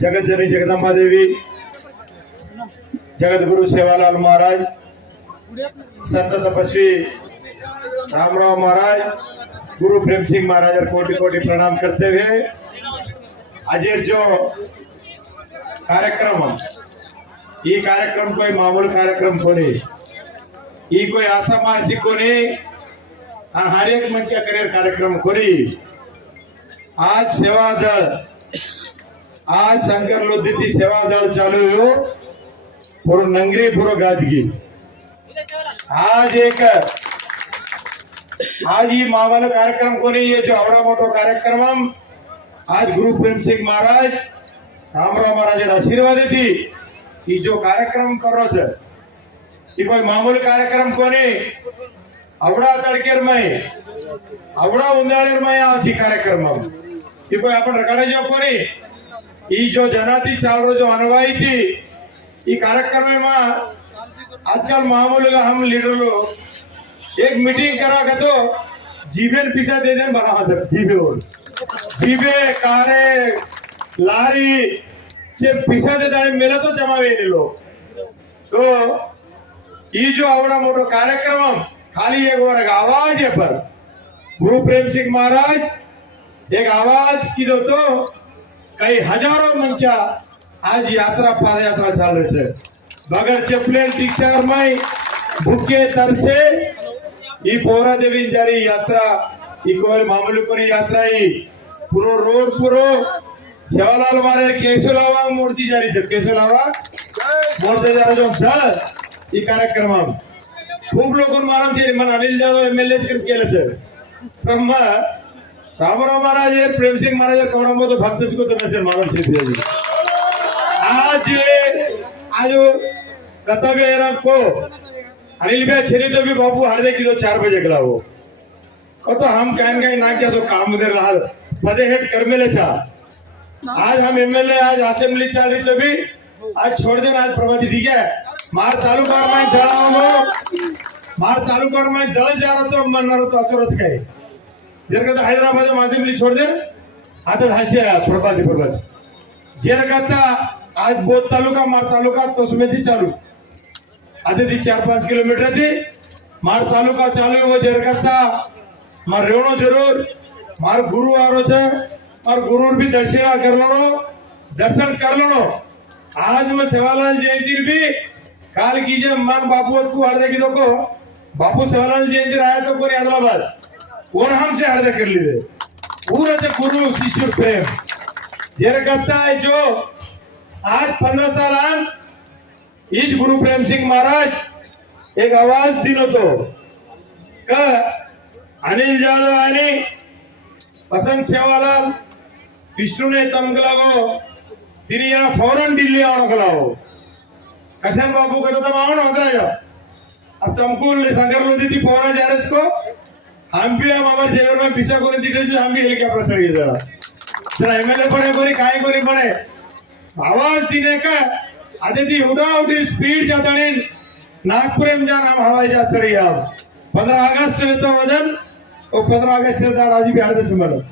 जगत जननी जगदम्बा देवी, जगत गुरु सेवालाल महाराज, संत तपस्वी रामराव महाराज, गुरु प्रेम सिंह महाराज और कोटि कोटि प्रणाम करते हुए आज जो कार्यक्रम ये कार्यक्रम कोई मामूल कार्यक्रम को नहीं, ये कोई असामाजिक को नहीं, हर एक मन के करियर कार्यक्रम को नहीं। आज सेवा दल, आज शंकर लोधिती सेवा दल चालू हो पूरा नंगरी पूरा गाजगी। आज ये मामूल कार्यक्रम को नहीं, ये जो आवड़ा मोटो कार्यक्रम आज गुरु प्रेम सिंह महाराज रामराव महाराज आशीर्वाद थी कि जो कार्यक्रम करो छे ये कोई मामूल कार्यक्रम को नहीं। आवड़ा तड़केर में आवड़ा उंदाड़ेर में आज कार्यक्रम ये कोई अपन रखड़े जो को नहीं। ये जो जनाती चाल जो अनवाई थी ये कार्यक्रम में आजकल मामूल हम लीडर लोग एक मीटिंग करा के तो जीबे पीछा दे देन बना जीबे कारे लारी से पीछा दे दाने मेला तो जमावे नहीं लोग। तो ये जो आवड़ा मोटो कार्यक्रम खाली एक बार आवाज है पर गुरु प्रेम सिंह महाराज एक आवाज की दो तो कई हजारों मंचा आज यात्रा पाद यात्रा चल रहे थे बगैर चपले दीक्षा में भूखे तरसे ये पोरा देवी जारी यात्रा ये कोई मामूली को यात्रा ही पूरा रोड पूरा सेवालाल मारे केशुलावा मूर्ति जारी छे केशुलावा मूर्ति जारी जो दल ये कार्यक्रम खूब लोगों मालूम छे मन अनिल जादव एमएलए कर केले छे ब्रह्मा रामराव महाराज प्रेम सिंह महाराज कोणा मो तो भक्त को तो नसे मालूम छे। आज कर्तव्य एरा को अनिल भाई छेरी तो भी बाबू हाड़े की तो 4 बजे गलावो को तो हम कहन कहीं ना क्या सो काम दे रहा पदे हेड कर मेले छा। आज हम एमएलए आज असेंबली चल रही तो भी आज छोड़ देना आज प्रभाती ठीक है मार तालुका में दड़ाओ मार तालुका में दल जा रहा तो मन रहा तो अचरत कहे जर कहता हैदराबाद में असेंबली छोड़ दे आता हासे प्रभाती जर कहता आज बोध तालुका मार तालुका तो उसमें थी चालू आते थी 4-5 किलोमीटर थी मार तालुका चालू वो जर करता मार रेवणो जरूर मार गुरु आरो छे और गुरु भी दर्शन कर लो। आज मैं सेवालाल जयंती भी काल की जब मन बापू को हड़दे की को बापू सेवालाल जयंती आया तो कोई हैदराबाद और हमसे हड़दे कर ली पूरा से गुरु शिष्य प्रेम जर करता है जो आज 15 साल इज गुरु प्रेम सिंह महाराज एक आवाज दिनो तो का अनिल जादव आणि वसंत सेवालाल विष्णु ने तमगलागो तिनी यहाँ फौरन दिल्ली आवण गलाओ कशन बाबू कहता तुम आओ ना उधर जाओ अब तुमको संगर लोधी थी पोरा जारज को हम भी हम हमारे जेवर में पीछा को दिखे जो हम भी हेलीकॉप्टर चढ़िए जरा एमएलए बने कोई काय कोई बने आवाज दिने का आते थी उड़ा उड़ी स्पीड जाता नहीं नागपुर में जाना हम हवाई जहाज चढ़िए आप 15 अगस्त में तो वजन और 15 अगस्त में आज भी हाड़ते चुमलो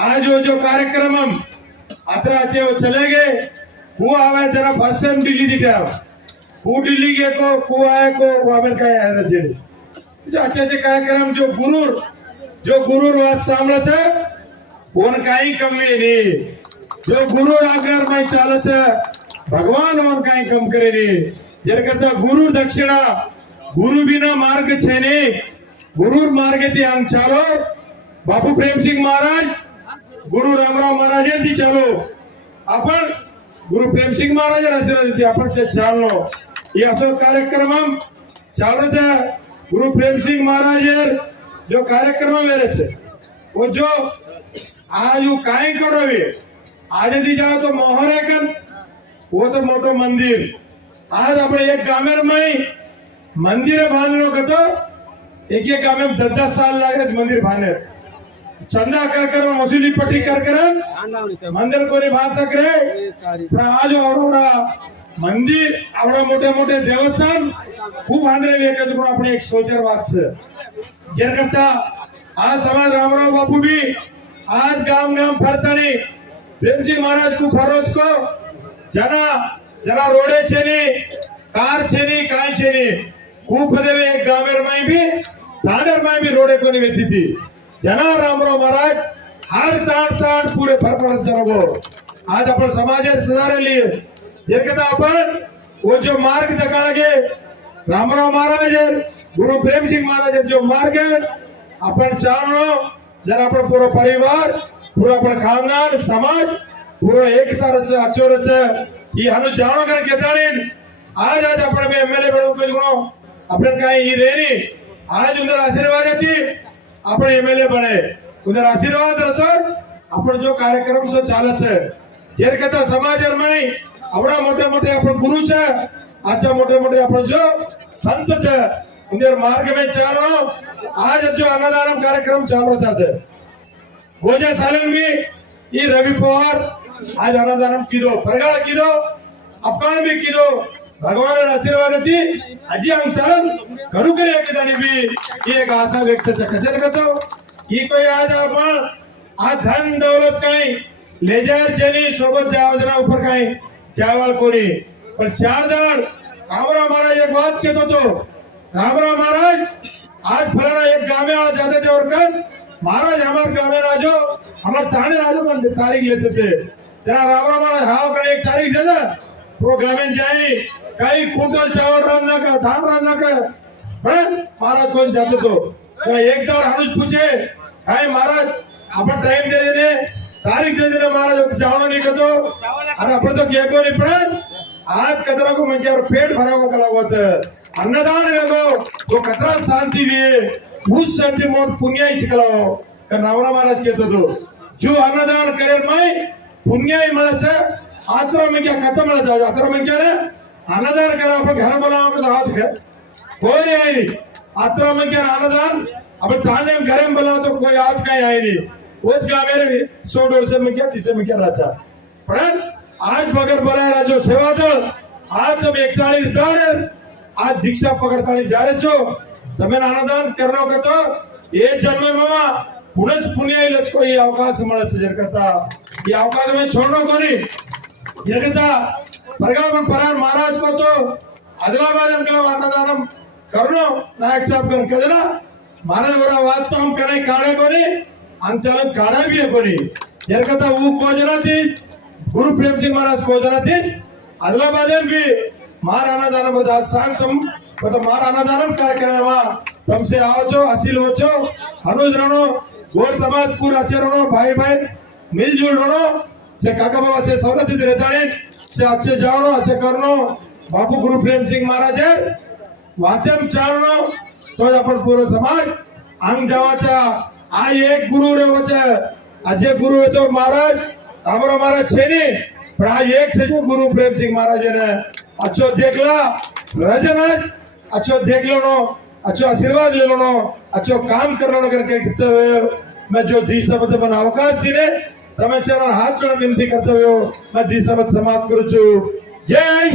आज वो जो कार्यक्रम हम अतरा अच्छे वो चले गए वो आवे जरा फर्स्ट टाइम दिल्ली दिखे वो दिल्ली के को आए को वो अमेरिका आए रचे जो अच्छे कार्यक्रम जो गुरु आज सामने छे उन काही कमी नहीं जो गुरु आग्रह में चाले छे भगवान उन काही कम करे नहीं जर करता गुरु दक्षिणा गुरु बिना मार्ग छे नहीं गुरु मार्ग थी हम चालो बापू प्रेम सिंह महाराज गुरु रामराव महाराज थी चालो अपन गुरु प्रेम सिंह महाराज आशीर्वाद थी अपन से चालो ये असो कार्यक्रम चालो छे गुरु प्रेम सिंह महाराज जो कार्यक्रम वेरे छे वो जो आज वो काई करो वे आज दी जाओ तो मोहरे कन वो तो मोटो मंदिर आज अपने एक गामेर में मंदिर बांधनो कतो एक गामे में 10 साल लागे मंदिर बांधे चंदा कर वसूली पट्टी कर मंदिर को नहीं बांध सक रहे आज आवड़ा मंदिर आवड़ा मोटे मोटे देवस्थान खूब बांधरे वे अपने एक सोचर बात से जर करता आज समाज रामराव बापू भी आज गाम गाम फरता नहीं प्रेमसिंह महाराज को फरोज को जना जना रोडे छेनी कार छेनी काय छेनी खूप देवे एक गामेर माई भी तांडर माई भी रोडे को निवेती थी जना रामराव महाराज हर ताण ताण पूरे फरफरत चलो आज अपन समाज सुधारे लिए ये कहता अपन वो जो मार्ग दकाळगे रामराव महाराज गुरु प्रेमसिंह महाराज जो मार्ग है अपन चारो जरा अपन पूरा परिवार पूरा अपन खानदान समाज पूरा एकता रच अच्छो रच ये हनु जानो कर केताळीन आज आज अपन में एमएलए बनू को गुणो अपन काही ही रेनी आज उंदर आशीर्वाद थी अपन एमएलए बने उंदर आशीर्वाद रहतो अपन जो कार्यक्रम सो चाले छे जेर कहता समाज में आवडा मोठे मोठे अपन गुरु छे आजा मोठे मोठे अपन जो संत छे उंदर मार्ग में चालो आज जो अन्नदान कार्यक्रम चालू चाहते गोजा सालन में ये रवि पवार आज अन्नदान कीधो परगाळ कीधो अपकान भी कीधो भगवान आशीर्वाद थी अजी हम चालन करू करे एक दाणी भी ये एक आशा व्यक्त कचन करतो ये कोई आज आपण आ धन दौलत काही लेजर चेनी सोबत जावजना ऊपर काही चावल कोरी पण चार जण रामराव महाराज एक बात कहतो तो रामराव महाराज आज फलाना एक गाँव में आ जाते थे और कल महाराज हमारे गाँव में राजो हमारे थाने राजो का तारीख लेते थे तेरा रामराव महाराज हाव का एक तारीख दे ना वो गाँव में जाए कई कुंटल चावल रान्ना का धान रान्ना का महाराज कौन जाते तो तेरा एक दौर हनुज पूछे हाय महाराज अपन टाइम दे देने तारीख दे देने महाराज चावल नहीं कतो अरे अपन तो क्या को नहीं पड़ा आज कतरा को मैं क्या पेट भरा हुआ कला हुआ था अन्नदान वेगो तो कतरा शांति दिए उससाठी मोठ पुण्याई चिकलाओ कारण रामराव महाराज कहतो तो जो अन्नदान करे मैं पुण्याई मिळाचा आत्र में क्या कथा मिळाचा आत्र में क्या रे अन्नदान करा अपन घर बनाओ तो आज है कोई आई नहीं आत्र में क्या अन्नदान अब ताने में घर में बनाओ तो कोई आज का आई नहीं वो का मेरे 100 से में क्या तीसरे में क्या राजा पण आज बगर बोलाया जो सेवा दल आज हम 41 दल आज दीक्षा पकड़तानी जा रहे छो तमे अन्नदान करनो कतो ये जन्म में पुनस पुण्य लचको ये अवकाश મળે છે જરકતા ये अवकाश में छोड़नो कोनी जरकता परगाम परार महाराज को तो आदिलाबाद में कलो अन्नदानम करनो नायक साहब कर कजना महाराज वरा बात तो हम करे काढे कोनी अंचलन काढा भी है कोनी जरकता वो कोजना थी गुरु प्रेमसिंह महाराज कोजना थी आदिलाबाद में भी मार अन्नदान बजा शांतम मतलब मार अन्नदानम कार्यक्रम तमसे आवचो हासिल होचो हनुज रणो गोर समाज पूरा अच्छे रणो भाई भाई मिलजुल रणो से काका बाबा से सवलत रहताने से अच्छे जानो अच्छे करनो बापू गुरु प्रेम सिंह महाराज वात्यम चालनो तो अपन पूरो समाज अंग जावाचा आ एक गुरु रे होचे अजय गुरु है तो महाराज रामराव महाराज छेनी पण आ एक से जो गुरु प्रेम सिंह महाराज ने अच्छो देखला रजनाज अच्छो देख लो नो अच्छो आशीर्वाद ले लो नो अच्छो काम करनो करके मैं जो दी सबत मन अवकाश दिने તમે ચરણ હાથ જોડે વિનંતી કરતો હોય मैं दी सबत समाप्त करू છું जय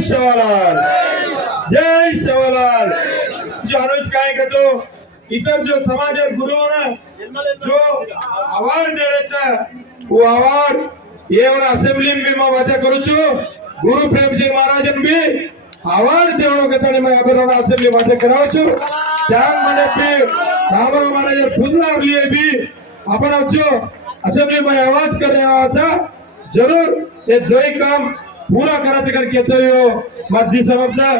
सेवालाल जो अनुज काय कहतो इतर जो समाज और गुरुओं ने जो अवार्ड दे रहे छे वो अवार्ड ये वाला असेंबली में मैं वादा करू છું गुरु प्रेम सिंह महाराज ने भी अवार्ड देवनो कथानी मैं अबरोना असेंबली वादा कराव છું त्याग મને भी रामराव महाराज पूजना लिए भी अपन जो असेंबली में आवाज कर रहे हो जरूर ये दो काम पूरा करायचं करके येतो मध्य समजला